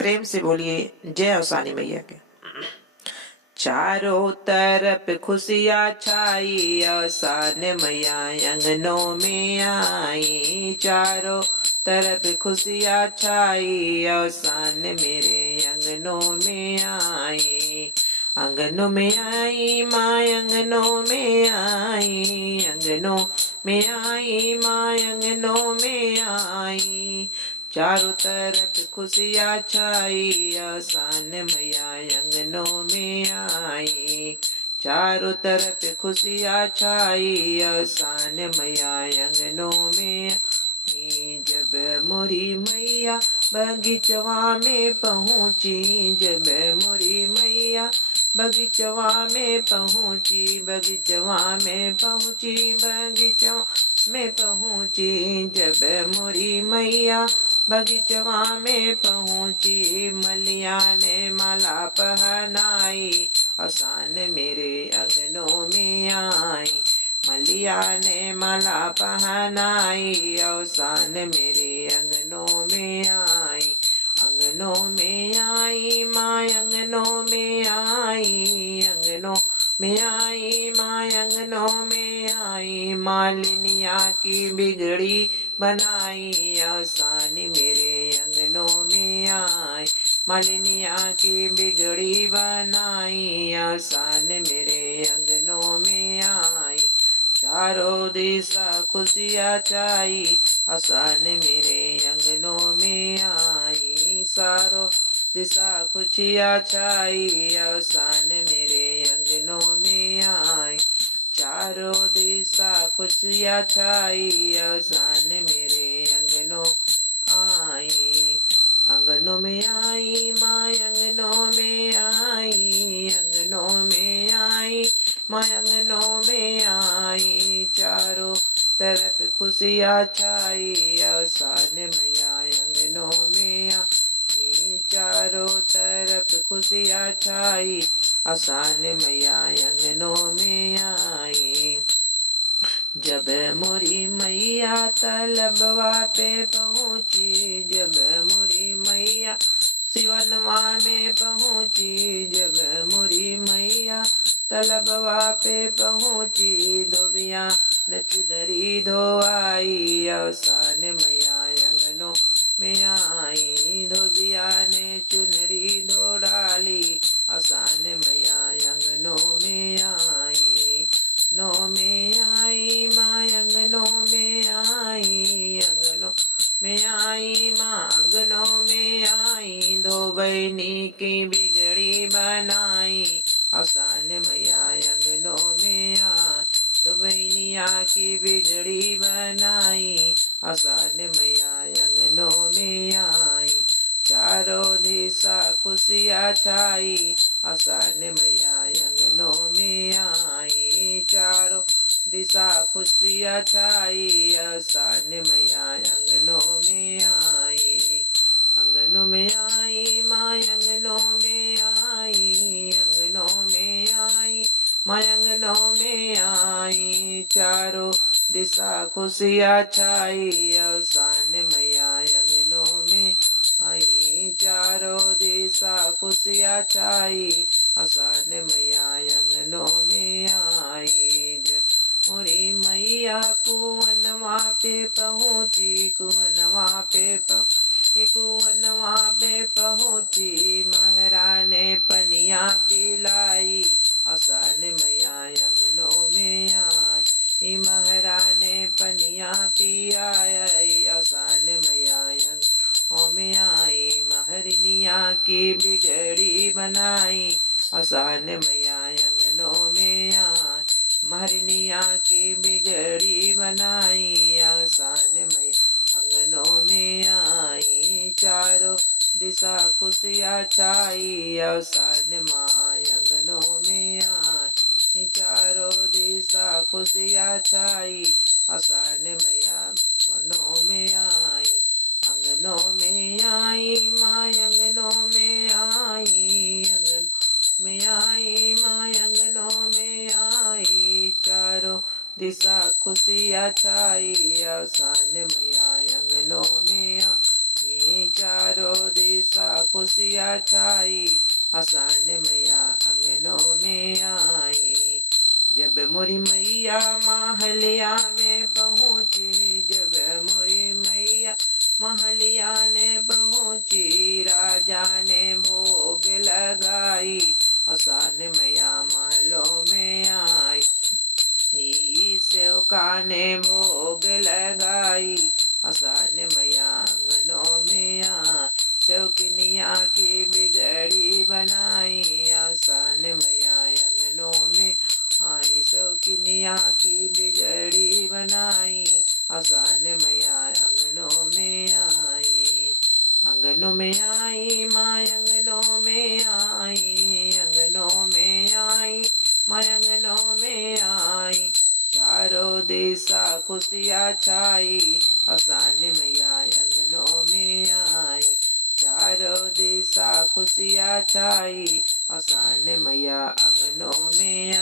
प्रेम से बोलिए जय अवसानी मैया के। चारों तरफ खुशियाँ छाई, अवसान मैया अंगनों में आई। चारों तरफ खुशियाँ छाई, अवसान मेरे अंगनों में आई। अंगनों में आई माँ, अंगनों में आई, अंगनों में आई माँ, अंगनों में आई। चारों तरफ खुशियाँ छाई, अवसान मैया अंगनों में आई। चारों तरफ खुशियाँ छाई, अवसान मैया अंगनों में आई। जब मोरी मैया बगीचवा में पहुँची, जब मोरी मैया बगीचवा में पहुँची, बगीचवा में पहुँची, बगीचवा में पहुँची। जब मोरी मैया बगीचवा में पहुँची, मलिया ने माला पहनाई, अवसान मेरे अंगनों में आई। मलिया ने माला पहनाई, अवसान मेरे अंगनों में आई। अंगनों में आई माँ, अंगनों में आई, अंगनों में आई माँ, अंगनों में आई। मालिनिया की बिगड़ी बनाई, अवसानी मेरे अंगनों में आई। मालिनिया की बिगड़ी बनाई, अवसान मेरे अंगनों में आई। चारों दिशा खुशियाँ छाई, अवसान मेरे अंगनों में आई। चारों दिशा खुशियाँ छाई, अवसान मेरे अंगनों में आई। चारों दिशा खुशियाँ छाई, अवसान मेरे अंगनों आई। अंगनों में आई माँ, अंगनों में आई, अंगनों में आई माँ, अंगनों में आई। चारों तरफ खुशियाँ छाई, अवसान मैया अंगनों में आई। चारों तरफ खुशियाँ छाई, अवसान मैया अंगनों में आई। जब मोरी मैया तलबवा पे पहुँची, जब मोरी मैया सिवनवा में पहुँची, जब मोरी मैया तलबवा पे पहुँची। धोबिया न चुनरी धोआई, अवसान मैया अंगनों में आई। धोबिया ने चुनरी धो डाली, अवसान मैया अंगनों में आई। अंगनों में आई माँ, अंगनों में आई, अंगनों में आई माँ, अंगनों में आई। दो बहनी की बिगड़ी बनाई, अवसान मैया अंगनों में आई। दो बहनिया की बिगड़ी बनाई, अवसान मैया अंगनों में आई। चारों दिशा खुशियाँ छाई, अवसान मैया अंगनों में आई। चारों दिशा खुशियाँ छाई, अवसान मैया अंगनों में आई। अंगनों में आई माँ, अंगनों में आई, अंगनों में आई माँ, अंगनों में आई। चारों दिशा खुशियाँ छाई, अवसान मैया अंगनों में आई। चारों दिशा खुशियाँ छाई, अवसान मैया अंगनों में आई। मोरी मैया कुवनवा पे पहुँची, कुवनवा पे कुवनवा पे पहुँची। महाराने पनिया पिलाई, अवसान मैया अंगनों में आई। महाराने पनिया पियाई, अवसान मैया अंगनों में आई। महरनिया की बिगड़ी बनाई, अवसान मैया अंगनों में आई। महरनिया की बिगड़ी बनाई, अवसान मैया अंगनों में आई। चारों दिशा खुशियाँ छाई, अवसान माँ अंगनों में आई। चारों दिशा खुशियाँ छाई, अवसान मैया अंगनों में आई। अंगनों में आई माँ, अंगनों में आई, अंगनों में आई माँ, अंगनों में आई। चारों दिशा खुशियाँ छाई, अवसान मैया अंगनों में आई। चारों दिशा खुशियाँ छाई आसान मैया अंगनों में आई। जब मोरी मैया महलिया में पहुँची, जब मोरी मैया महलिया ने पहुँची, राजा ने भोग लगाई आसान मैया महलों में आई। सेवका ने भोग लगाई आसान मैया आंगनों में आई। सेवकिनिया की बिगड़ी बनाई आसान मैया आंगनों में आई। सेवकिनिया की बिगड़ी बनाई आसान मैया आंगनों में आई। अंगनों में आई माँ अंगनों में आई, अंगनों में आई माँ अंगनों में आई। चारों दिशा खुशियाँ छाई आसान मैया अंगनों में आई। चारों दिशा खुशियाँ छाई आसान मैया अंगनों में